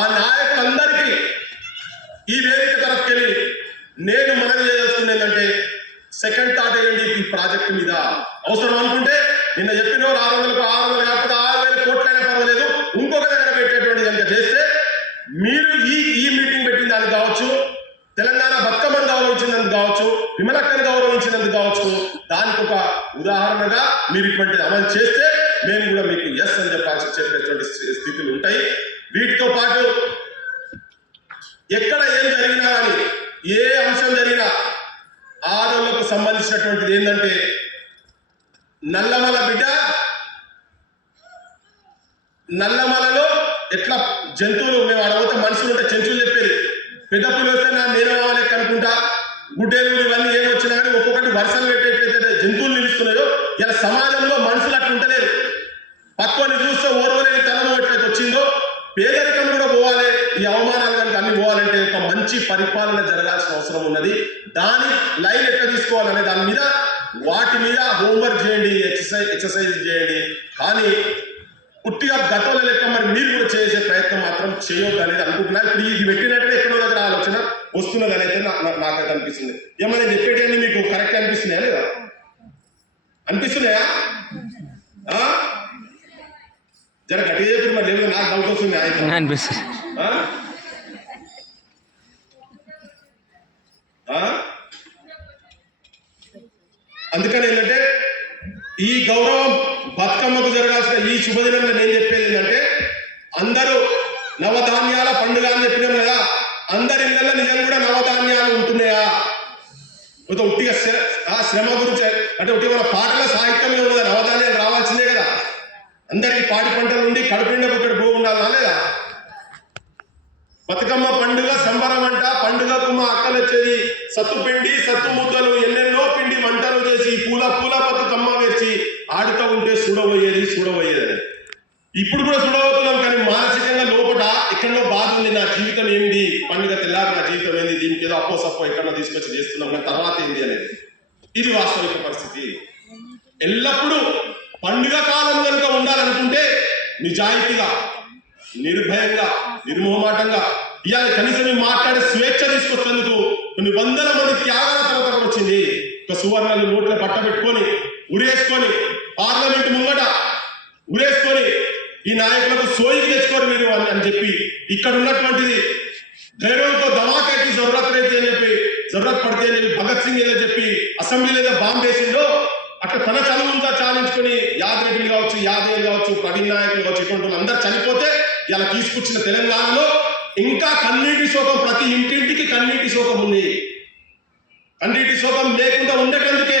ఆ నాయకులందరికీ ఈ వేదిక తరఫుకెళ్ళి నేను మనవి చేయదలుచుకున్నది ఏంటంటే, సెకండ్ థాట్ వేయండి ఈ ప్రాజెక్టు మీద. అవసరం అనుకుంటే నిన్న చెప్పిన 600 కాకపోతే 6,000 కోట్లైనా పర్వాలేదు, ఇంకొక దగ్గర పెట్టేటువంటి కనుక చేస్తే మీరు ఈ మీటింగ్ పెట్టిన దానికి కావచ్చు, తెలంగాణ బతుకమ్మను గౌరవించినందుకు కావచ్చు, విమలక్కను గౌరవించినందుకు కావచ్చు, దానికి ఒక ఉదాహరణగా మీరు ఇటువంటిది అమలు చేస్తే మేము కూడా మీకు ఎస్ అని చెప్పేటువంటి స్థితులు ఉంటాయి. వీటితో పాటు ఎక్కడ ఏం జరిగినా కానీ, ఏ అంశం జరిగినా ఆడవాళ్ళకు సంబంధించినటువంటిది ఏంటంటే, నల్లమల బిడ్డ నల్లమలలో ఎట్లా జంతువులు మేము అడగతే మనుషులు ఉంటే చెంచులు చెప్పేది, పెద్ద పులు వస్తే నేను అవ్వాలి అనుకుంటా, గుడ్డేలు ఇవన్నీ ఏమొచ్చినా కానీ ఒక్కొక్కటి వరుసలు పెట్టేట్లయితే జంతువులు నిలుస్తున్నాయో, ఇలా సమాజంలో మనుషులు అట్లా ఉంటలేరు. పక్కని చూస్తే ఓర్వలేని తనము ఎట్లయితే వచ్చిందో, పేదరికం కూడా పోవాలి. ఈ అవమానాలు కనుక అన్ని పోవాలంటే ఒక మంచి పరిపాలన జరగాల్సిన అవసరం ఉన్నది. దాని లైన్ ఎట్లా తీసుకోవాలనే దాని మీద, వాటి మీద హోంవర్క్ చేయండి, ఎక్సర్సైజ్ చేయండి. కానీ పుట్టిగా గతంలో లెక్క మరి మీరు కూడా చేసే ప్రయత్నం మాత్రం చేయొద్దు అనేది అనుకుంటున్నారు. ఇప్పుడు ఇది పెట్టినట్టుగా ఎక్కడో దగ్గర ఆలోచన వస్తున్నది అనేది నాకైతే అనిపిస్తుంది. ఏమైనా చెప్పేటి మీకు కరెక్ట్ అనిపిస్తున్నాయా లేదా? అనిపిస్తున్నాయా? జర గట్టిగా చెప్పి మరి లేదు, నాకు డౌట్ వస్తుంది అనిపిస్తుంది. అందుకని ఏంటంటే, ఈ గౌరవం బతుకమ్మకు జరగాల్సిన ఈ శుభదినంలో నేను చెప్పేది ఏంటంటే, అందరూ నవధాన్యాల పండుగ అని చెప్పినాం కదా, అందరి ఇళ్ళల్లో నిజంగా కూడా నవధాన్యాలు ఉంటున్నాయా? ఉట్టిగా శ్రమ గురించి అంటే ఉట్టిగా మన పాటల సాహిత్యం ఉన్నదా? నవధాన్యాలు రావాల్సిందే కదా. అందరికి పాడి పంటలు ఉండి కడుపు నిండా ఒకటి బాగుండాలా లేదా? బతుకమ్మ పండుగ సంబరం అంట. పండుగకు మా అక్కలు వచ్చేది సత్తు పిండి సత్తు ముద్దలు ఎన్నెన్నో పిండి వంటలు చేసి పూల బతుకమ్మ వేసి ఆడుతూ ఉంటే చూడబోయేది. ఇప్పుడు కూడా చూడబోతున్నాం. కానీ మానసికంగా లోపల ఎక్కడో బాధ ఉంది. నా జీవితం ఏంది, పండుగ తెల్లారి నా జీవితం ఏంది, దీనికి ఏదో అప్పో సప్పో ఎక్కడో తీసుకొచ్చి చేస్తున్నాం, కానీ తర్వాత ఏంది అనేది ఇది వాస్తవిక పరిస్థితి. ఎల్లప్పుడూ పండుగ కాలం కనుక ఉండాలనుకుంటే నిజాయితీగా, నిర్భయంగా, నిర్మోహమాటంగా ఇవాళ కనీసం మాట్లాడే స్వేచ్ఛ తీసుకొచ్చేందుకు కొన్ని వందల మంది త్యాగాల తర్వాత వచ్చింది. ఒక సువర్ణాలు నోట్లో పట్టబెట్టుకొని ఉరేసుకొని పార్లమెంట్ ముంగట ఉరేసుకొని ఈ నాయకులకు సోయికి తెచ్చుకోరు మీరు అని చెప్పి ఇక్కడ ఉన్నటువంటిది ధైర్యంతో దమాకేకి జరూరత్ రైతే అని చెప్పి జరూరత్ పడితే అని చెప్పి భగత్ సింగ్ ఏదో చెప్పి అసెంబ్లీలో ఏదో బాంబు వేసిందో అట్లా తన చదువుంతా చాలించుకొని యాదరెడ్డిలు కావచ్చు, యాదయ్యలు కావచ్చు, ప్రవీణ్ నాయకులు కావచ్చు, ఇటువంటి వాళ్ళు అందరూ చనిపోతే ఇలా తీసుకొచ్చిన తెలంగాణలో ఇంకా కన్నీటి శోకం, ప్రతి ఇంటింటికి కన్నీటి శోకం ఉంది. కన్నీటి శోకం లేకుండా ఉండేటందుకే,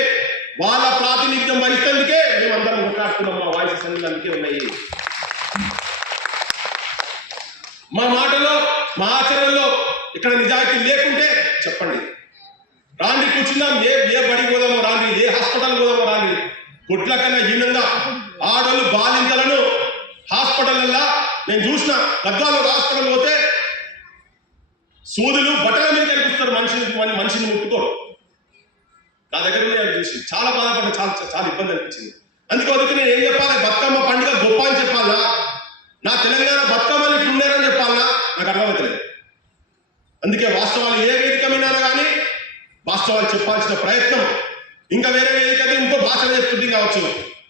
వాళ్ళ ప్రాతినిధ్యం వహిస్తేందుకే మేమందరం కొట్లాడుతున్నాం. మా వాయిసెస్ అన్ని అందుకే ఉన్నాయి. మా మాటలో, మా ఆచరణలో ఇక్కడ నిజాయితీ లేకుంటే చెప్పండి. రాండి కూర్చుందాం, ఏ బడికి పోదామో రాండి, ఏ హాస్పిటల్ పోదామో రాండి. కొట్ల కన్నా హీనంగా ఆడోళ్ళు బాలింతలను హాస్పిటల్లో నేను చూసిన. గద్వాలో హాస్పిటల్ పోతే సూదులు బట్టల మీద కనిపిస్తారు, మనిషిని ముట్టుకోరు. నా దగ్గర నేను చూసి చాలా బాధపడ్డా, చాలా ఇబ్బంది అనిపించింది. అందుకే నేను ఏం చెప్పాలి, బతుకమ్మ పండుగ గొప్ప అని చెప్పాలా, నా తెలంగాణ బతుకమ్మని ఇట్లున్నారని చెప్పాలన్నా నాకు అర్థమవుతలేదు. అందుకే వాస్తవాలు ఏ వేదిక మీద కానీ వాస్తవాలు చెప్పాల్సిన ప్రయత్నం. ఇంకా వేరే వేదిక అయితే ఇంకో భాషలో చెప్తుంది కావచ్చు.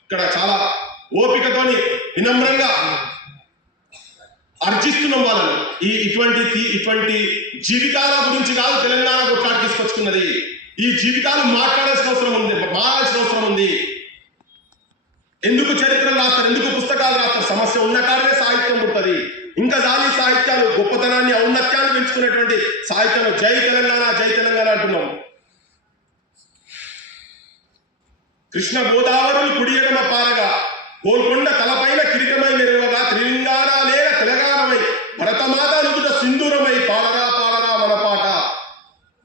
ఇక్కడ చాలా ఓపికతోని వినమ్రంగా అర్జిస్తున్నాం వాళ్ళని. ఇటువంటి జీవితాల గురించి కాదు తెలంగాణ కొట్లాట తీసుకొచ్చుకున్నది. ఈ జీవితాలు మాట్లాడాల్సిన అవసరం ఉంది, మారాల్సిన అవసరం ఉంది. ఎందుకు చరిత్రలు రాస్తారు, ఎందుకు పుస్తకాలు రాస్తారు? సమస్య ఉన్న కారణమే సాహిత్యం పుడుతుంది. ఇంకా దాని సాహిత్యాలు గొప్పతనాన్ని ఔన్నత్యాన్ని పెంచుకునేటువంటి సాహిత్యం. జై తెలంగాణ, జై తెలంగాణ అంటున్నాం. కృష్ణ గోదావరులు కుడియడమ పారగా, గోల్కొండ తలపైన కిరీటమై మెరువగా, త్రిలింగాన నేల తెలంగాణమై, భరతమాత నుదుట సింధూరమై, పాడరా పాడరా మన పాట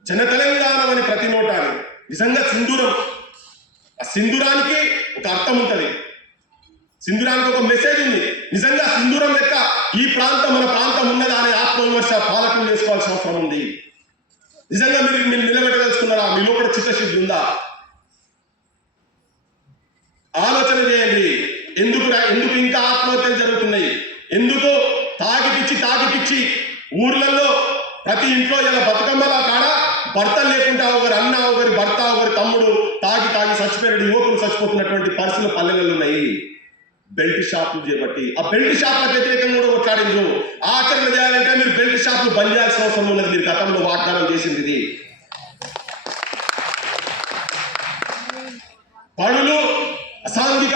జన తెలంగాణ అని ప్రతి నోటాని. నిజంగా సింధూరం, ఆ సింధూరానికి ఒక అర్థం ఉంటుంది, సింధూరానికి ఒక మెసేజ్ ఉంది. నిజంగా సింధూరం లెక్క ఈ ప్రాంతం మన ప్రాంతం ఉన్నదా అనే ఆత్మవిమర్శ పాలకులు చేసుకోవాల్సిన అవసరం ఉంది. నిజంగా మీరు నిలబెట్టదలుచుకున్నారా? మీ లోపల చిత్తశుద్ధి ఉందా? ఆలోచన చేయండి. ఎందుకు ఇంకా ఆత్మహత్యలు జరుగుతున్నాయి? ఎందుకు తాగిపిచ్చి ఊర్లలో ప్రతి ఇంట్లో ఇలా బతుకమ్మలా కాడ భర్తలు లేకుండా ఒకరి అన్న, ఒకరి భర్త, ఒకరి తమ్ముడు తాగి చచ్చిపోయిన యువకులు చచ్చిపోతున్నటువంటి పరిస్థితులు పల్లెలలో ఉన్నాయి. బెల్ట్ షాపులు చేపట్టి ఆ బెల్ట్ షాపుల వ్యతిరేకంగా కూడా కొట్లాడిండ్రు. ఆచరణ చేయాలంటే మీరు బెల్ట్ షాపులు బంద్ చేయాల్సిన అవసరం ఉన్నది. మీరు గతంలో వాగ్దానం చేసింది ఇది. పనులు అసాంఘిక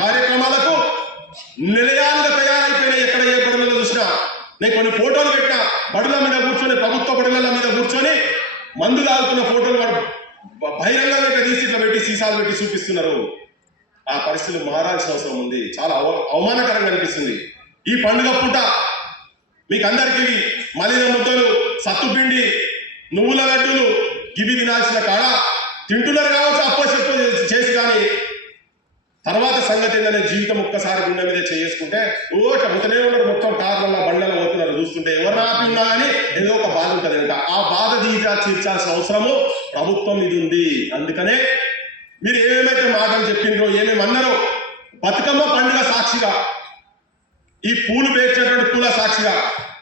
కార్యక్రమాలకు నిలయాలుగా తయారైపోయినాయి. ఎక్కడ ఏ బడులలో చూసినా నేను కొన్ని ఫోటోలు పెట్టినా, బడుల మీద కూర్చొని, ప్రభుత్వ బడుల మీద కూర్చొని మందు తాగుతున్న ఫోటోలు బహిరంగంగా తీసి ఇట్లా పెట్టి సీసాలు పెట్టి చూపిస్తున్నారు. ఆ పరిస్థితులు మారాల్సిన అవసరం ఉంది. చాలా అవమానకరంగా అనిపిస్తుంది. ఈ పండుగ పూట మీకు అందరికీ మలిన ముద్దలు, సత్తుపిండి, నువ్వుల లడ్డూలు ఇవి తినాల్సిన కాడ తింటున్నారు కావచ్చు అప్పచెప్పు చేసి. కానీ తర్వాత సంగతి ఏంటనే జీవితం ఒక్కసారి గుండె మీద చేసుకుంటే పోతూనే ఉన్నారు. మొత్తం కార్లలో బండ్లలో పోతున్నారు. చూస్తుంటే ఎవరు ఆపి ఉన్నా కానీ ఏదో ఒక బాధ ఉంటుంది అంట. ఆ బాధ తీర్చాల్సిన అవసరము ప్రభుత్వం ఇది ఉంది. అందుకనే మీరు ఏమేమైతే మాటలు చెప్పిండ్రో, ఏమేమి అన్నారో, బతుకమ్మ పండుగ సాక్షిగా, ఈ పూలు పేర్చేటువంటి పూల సాక్షిగా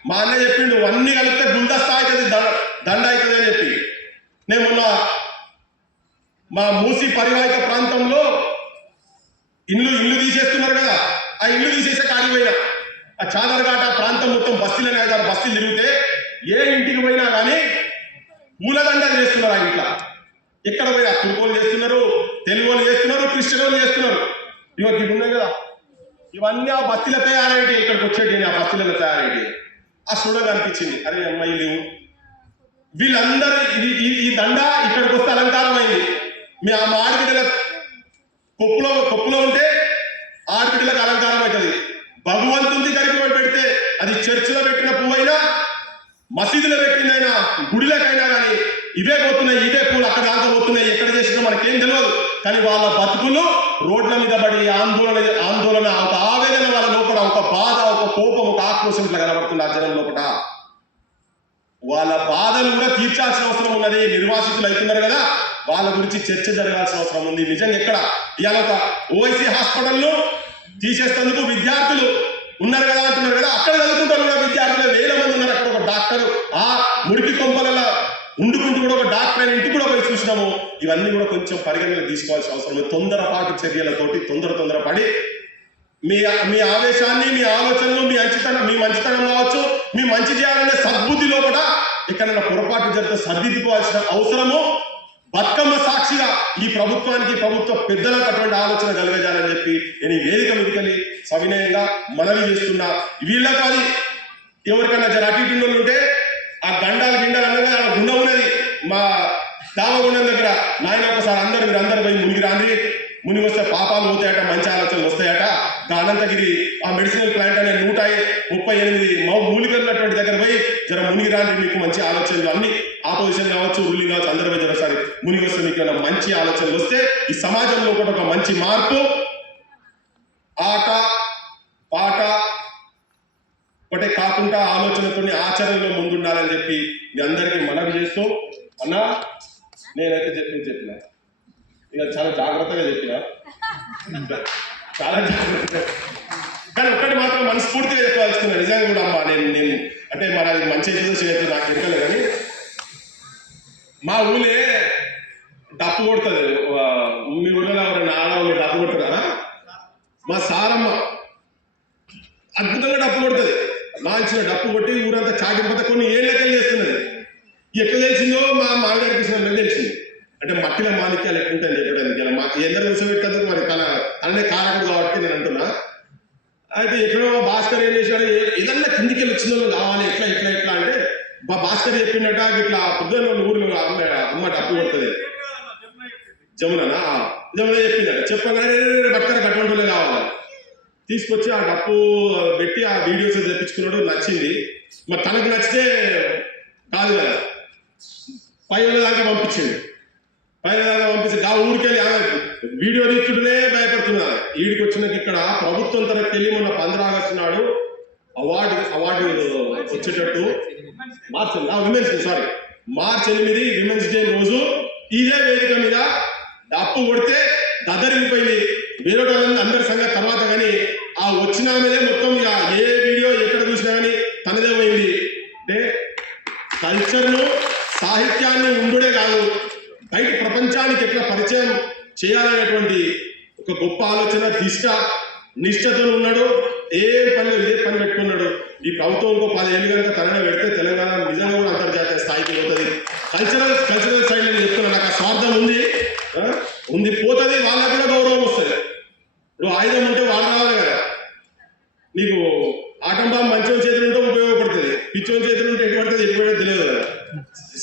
మా అన్న చెప్పిండు అన్ని కలిపితే గుందస్తా అవుతుంది, దండ అవుతుంది అని చెప్పి. నేను మొన్న మా మూసి పరివాహిక ప్రాంతంలో ఇల్లు తీసేస్తున్నారు కదా, ఆ ఇల్లు తీసేసే కాడిపోయినా ఆ చాదరఘాట ప్రాంతం మొత్తం బస్తీలనే 5-6 బస్తీలు తిరిగితే ఏ ఇంటికి పోయినా కానీ పూలదండలు చేస్తున్నారు. ఆ ఇంట్లో ఎక్కడ పోయినా తుర్కోలు చేస్తున్నారు, తెలుగులు చేస్తున్నారు, క్రిస్టియన్లు చేస్తున్నారు. ఇవి ఉన్నాయి కదా, ఇవన్నీ ఆ బస్తీల తయారైతే ఇక్కడికి వచ్చేటి, ఆ బస్తీలలో తయారైతే ఆ చూడగా అనిపించింది. అరే అమ్మాయి లేవు వీళ్ళందరూ ఈ దండ ఇక్కడికి వస్తే అలంకారం అయింది. మా ఆడబిడ్డల కొప్పులో ఉంటే ఆడబిడ్డలకు అలంకారం అవుతుంది. భగవంతుని దగ్గరికి పెడితే అది చర్చిలో పెట్టిన పువ్వైనా, మసీదులో పెట్టిందైనా, గుడిలకైనా కానీ ఇవే పోతున్నాయి, ఇవే పూలు అక్కడ దాకా పోతున్నాయి. ఎక్కడ చేసినా మనకేం తెలియదు. కానీ వాళ్ళ బతుకులు రోడ్ల మీద పడి ఆందోళన, ఒక ఆవేదన వాళ్ళ లోపల, ఒక బాధ, ఒక కోపం, ఒక ఆక్రోశం ఇట్లా కనబడుతుంది ఆ జనం లోపల. వాళ్ళ బాధలు కూడా తీర్చాల్సిన అవసరం ఉన్నది. నిర్వాసితులు అవుతున్నారు కదా, వాళ్ళ గురించి చర్చ జరగాల్సిన అవసరం ఉంది. నిజంగా ఎక్కడ ఇవాళ ఒక ఓఐసీ హాస్పిటల్లో తీసేసేందుకు విద్యార్థులు ఉన్నారు కదా అంటున్నారు కదా, అక్కడ చదువుకుంటారు కూడా విద్యార్థులు 1000 మంది ఉన్నారు. అక్కడ ఒక డాక్టర్ ఆ మురికి కొంపలలో ఉండుకుంటూ కూడా ఒక డాక్టర్ అయిన ఇంటికి కూడా పోయి చూసినాము. ఇవన్నీ కూడా కొంచెం పరిగణలో తీసుకోవాల్సిన అవసరం ఉంది. తొందరపాటు చర్యలతోటి తొందరపడి మీ ఆవేశాన్ని, మీ ఆలోచనలు, మీ మంచితనం కావచ్చు, మీ మంచి చేయాలనే సద్బుద్ధి లోపల ఎక్కడైనా పొరపాటు జరిగితే సర్దిద్దుకోవాల్సిన అవసరము బతుకమ్మ సాక్షిగా ఈ ప్రభుత్వానికి, ప్రభుత్వ పెద్దలకు అటువంటి ఆలోచన కలగజాలని చెప్పి నేను ఈ వేదిక మీదకెళ్ళి సవినయంగా మనవి చేస్తున్నా. వీళ్ళకు అది ఎవరికైనా జర అటు ఇటు ఉంటే ఆ గిండాలు అనగా గుండ ఉన్నది మా దావగుండం దగ్గర. నాయన ఒకసారి మీరందరూ పోయి మునిగి రాండి, మునిగి వస్తే పాపాలు పోతాయట, మంచి ఆలోచనలు వస్తాయట. అనంతగిరి ఆ మెడిసినల్ ప్లాంట్ అనే 138 మూలికలు ఉన్నటువంటి దగ్గర పోయి జర మునిగి రాండి, మీకు మంచి ఆలోచనలు అన్ని ఆపోజిషన్ కావచ్చు, రూలింగ్ కావచ్చు, అందరూ పోయి జరసారి మునిగి వస్తే మీకు మంచి ఆలోచనలు వస్తే ఈ సమాజంలో కూడా ఒక మంచి మార్పు, ఆట పాట ఒకటే కాకుండా ఆలోచనతో ఆచరణలో ముందుండాలని చెప్పి మీ అందరికీ మనవి చేస్తూ, అన్నా నేనైతే చెప్పిన ఇక చాలా జాగ్రత్తగా చెప్పిన, చాలా జాగ్రత్తగా. కానీ ఒక్కటి మాత్రం మనస్ఫూర్తిగా చెప్పాల్సుకున్నా. నిజంగా కూడా అమ్మా నేను అంటే మనది మంచి చేస్తే నాకు ఎక్కలే. కానీ మా ఊళ్ళే డప్పు కొడుతుంది. మీ ఊళ్ళో ఎవరైనా ఆడవాళ్ళు డప్పు కొడుతున్నారా? మా సారమ్మ అద్భుతంగా డప్పు కొడుతుంది. మంచిగా డప్పు కొట్టి ఊరంతా చాటిపోతే కొన్ని ఏళ్ళకెళ్ళి చేస్తున్నది. ఎట్లా తెలిసిందో మా మామగారికి తెలిసింది. అంటే మట్టిలో మాణిక్యాలు ఎక్కువ ఉంటాయని చెప్పడానికి మాకు ఎందరు కూర్చోబెట్టేందుకు మరి తననే కారకుడు కాబట్టి నేను అంటున్నా. అయితే ఎక్కడో భాస్కర్ ఏం చేశాడు, ఏదన్నా కిందికి వెళ్ళి వచ్చిన వాళ్ళు కావాలి ఎట్లా ఎట్లా ఎట్లా అంటే భాస్కర్ చెప్పిండట ఇట్లా పొద్దున్న ఊర్లో అమ్మ డబ్బు కొడుతుంది జమునా చెప్పిందట. చెప్పగానే బట్టర కట్టుకుంటూనే కావాలి తీసుకొచ్చి ఆ డప్పు పెట్టి ఆ వీడియోస్ తెప్పించుకున్నాడు. నచ్చింది. మరి తనకు నచ్చితే కాదు కదా, పైన దాకా పంపించింది. పైన దాకా పంపించి ఆ ఊరికెళ్ళి వీడియో తీసుకుంటూనే భయపడుతున్నారు. ఈడికి వచ్చినాక ఇక్కడ ప్రభుత్వం తనకు వెళ్ళి మొన్న 15 ఆగస్టు నాడు అవార్డు వచ్చేటట్టు మార్చి 8 విమెన్స్ డే రోజు ఇదే వేదిక మీద డప్పు కొడితే దద్దరిగిపోయింది. వేరే అందరి సంగతి తర్వాత కానీ ఆ వచ్చిన మీదే మొత్తం ఇక ఏ వీడియో ఎక్కడ చూసినా కానీ తనదే పోయింది. అంటే కల్చర్ను సాహిత్యాన్ని ఉండుడే కాదు బయట ప్రపంచానికి ఎట్లా పరిచయం చేయాలనేటువంటి ఒక గొప్ప ఆలోచన నిష్ఠతో ఉన్నాడు. ఏ పని పెట్టుకున్నాడు. ఈ ప్రభుత్వం ఇంకో 10 ఏళ్ళు కనుక తననే పెడితే తెలంగాణ నిజంగా కూడా అంతర్జాతీయ స్థాయికి పోతుంది. కల్చరల్ సైడ్ నేను చెప్తున్నా, నాకు ఆ స్వార్థం ఉంది పోతుంది. వాళ్ళకు కూడా గౌరవం వస్తుంది. ఇప్పుడు ఆయుధం ఉంటే వాళ్ళు రావాలి కదా. నీకు ఆటం బాంబు మంచోని చేతులు ఉంటే ఉపయోగపడుతుంది, పిచ్చోని చేతులు ఉంటే ఎటు పడుతుంది ఎటు పడితే తెలియదు కదా.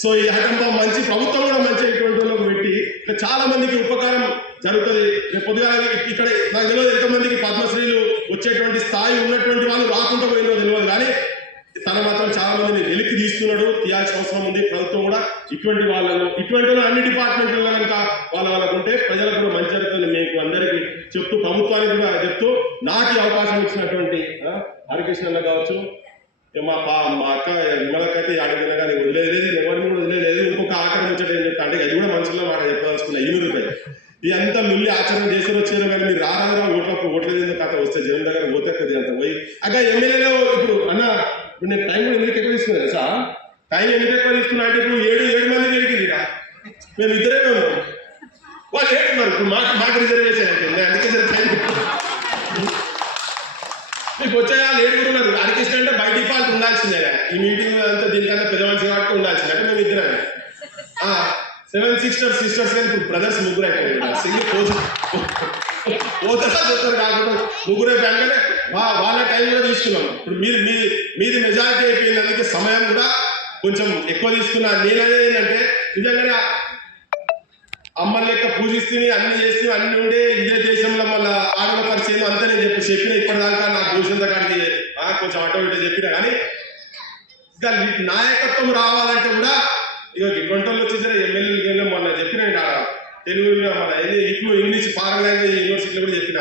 సో ఈ ఆటం బాంబు మంచి ప్రభుత్వం కూడా మంచి ఎటువంటి వాళ్ళకి పెట్టి ఇక్కడ చాలా మందికి ఉపకారం జరుగుతుంది. పొద్దుగా ఇక్కడ నాకు తెలియదు ఎంతమందికి పద్మశ్రీలు వచ్చేటువంటి స్థాయి ఉన్నటువంటి వాళ్ళు రాకుండా పోయిందో తెలియదు, కానీ తన మాత్రం చాలా మందిని వెలికి తీస్తున్నాడు. తీయాల్సిన అవసరం ఉంది. ప్రభుత్వం కూడా ఇటువంటి వాళ్ళు అన్ని డిపార్ట్మెంట్లలో కనుక వాళ్ళకు ఉంటే ప్రజలకు కూడా మంచి జరుగుతుంది. మీకు అందరికీ చెప్తూ ప్రభుత్వానికి కూడా చెప్తూ నాకు అవకాశం ఇచ్చినటువంటి హరికృష్ణ అన్న కావచ్చు, మా అక్క విమలకైతే అడిగినా కానీ వదిలేదు, ఎవరిని కూడా వదిలేదు. ఇంకొక ఆక్రమించడం ఏం చెప్తా అంటే అది కూడా మనసులో మాట చెప్పదలుచుకున్నా. 200 రూపాయలు ఇదంతా మిల్లి ఆచరణ చేసి వచ్చారు. కానీ మీరు రారాగా ఓట్లేదు కథ వస్తే జనం దగ్గర పోతే కొద్దిగా అంత పోయి అక్క ఎమ్మెల్యేలో ఇప్పుడు అన్న ఇప్పుడు నేను టైం కూడా ఎందుకు ఎక్కువ తీసుకున్నాను సార్. టైం ఎందుకు ఎక్కువ తీసుకున్నా అంటే ఇప్పుడు 7 మంది వెళ్ళింది మేము ఇద్దరే ఉన్నాం. వాళ్ళు ఏంటున్నారు ఇప్పుడు మాకు రిజర్వేషన్ అయిపోయింది. అందుకే సరే టైం మీకు వచ్చాయా 7 ఉన్నారు. హరికృష్ణ అంటే బై డిఫాల్ట్ ఉండాల్సిందే. ఈ మీటింగ్ అంతా దీనికన్నా పెద్ద మనిషి కాబట్టి ఉండాల్సిందే. అంటే మేము ఇద్దరే 7 సిస్టర్స్ కానీ ఇప్పుడు బ్రదర్స్ 3 అయిపోయింది. సింగిల్ పోతారా చెప్తారు కాకుండా 3 అయిపోయాకనే వాళ్ళ టైం కూడా తీసుకున్నాం. ఇప్పుడు మీది మెజారిటీ అయిపోయింది. అందుకే సమయం కూడా కొంచెం ఎక్కువ తీసుకున్నా. నేనదే ఏంటంటే నిజంగానే అమ్మని లెక్క పూజిస్తుంది, అన్ని చేస్తూ అన్ని ఉండే ఇదే దేశంలో మళ్ళీ ఆడల పరిచయం అంతా నేను చెప్పిన ఇప్పటిదాకా నాకు భూషణ కాడికి కొంచెం అటో ఇటో చెప్పినా కానీ ఇంకా నాయకత్వం రావాలంటే కూడా ఇక ఇటువంటి వాళ్ళు వచ్చేసరి ఎమ్మెల్యేలు మొన్న చెప్పిన తెలుగులో మన ఇప్పుడు ఇంగ్లీష్ ఫారెన్ లాంగ్వేజ్ యూనివర్సిటీలో కూడా చెప్పిన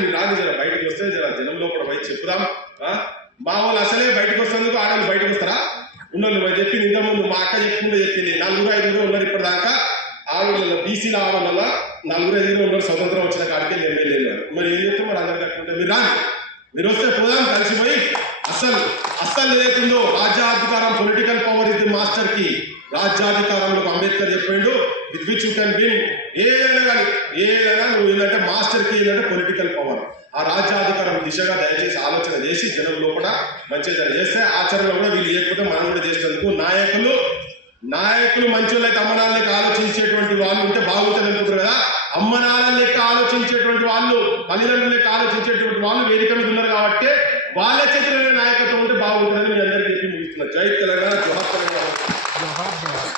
మీరు రాదు జర బయటకు వస్తే జర జనంలో కూడా బయట చెప్పుదాం. మా వాళ్ళు అసలే బయటకు వస్తేందుకు ఆడవాళ్ళు బయటకు వస్తారా ఉన్నోళ్ళు చెప్పింది. ఇంతకుముందు మా అక్క చెప్పుకుంటే చెప్పింది 4-5 ఉన్నారు ఇప్పటిదాకా ఆడవాళ్ళ బీసీల ఆడవాళ్ళ 4-5 ఉన్నారు. స్వతంత్రం వచ్చిన కాడికి ఎమ్మెల్యేలు. మరి ఏం చెప్తాం మరి అందరు కట్టుకుంటే మీరు వస్తే పోదాం కలిసిపోయి అస్సలు లేకుందో రాజ్యాధికారం పొలిటికల్ పవర్ ఇది మాస్టర్ కి. రాజ్యాధికారంలో అంబేద్కర్ చెప్పిండు with which you can win ఏదైనా నువ్వు ఏంటంటే మాస్టర్ కి ఏంటంటే పొలిటికల్ పవర్. ఆ రాజ్యాధికారం దిశగా దయచేసి ఆలోచన చేసి జనంలో కూడా మంచిగా చేస్తే ఆచరణలో కూడా వీళ్ళు చేయకపోతే మనం కూడా చేసేందుకు నాయకులు మంచి వాళ్ళకి అమ్మనాల లెక్క ఆలోచించేటువంటి వాళ్ళు ఉంటే బాగుంటుంది అనుకుంటారు కదా. అమ్మనాల లెక్క ఆలోచించేటువంటి వాళ్ళు, తల్లిదండ్రుల లెక్క ఆలోచించేటువంటి వాళ్ళు వేదిక మీద ఉన్నారు కాబట్టి వాళ్ళ చేతిలో నాయకత్వం ఉంటే బాగుంటుందని మీ అందరికీ చెప్పి ముగిస్తున్నారు. జై తెలంగాణ, జోహార్ తెలంగాణ.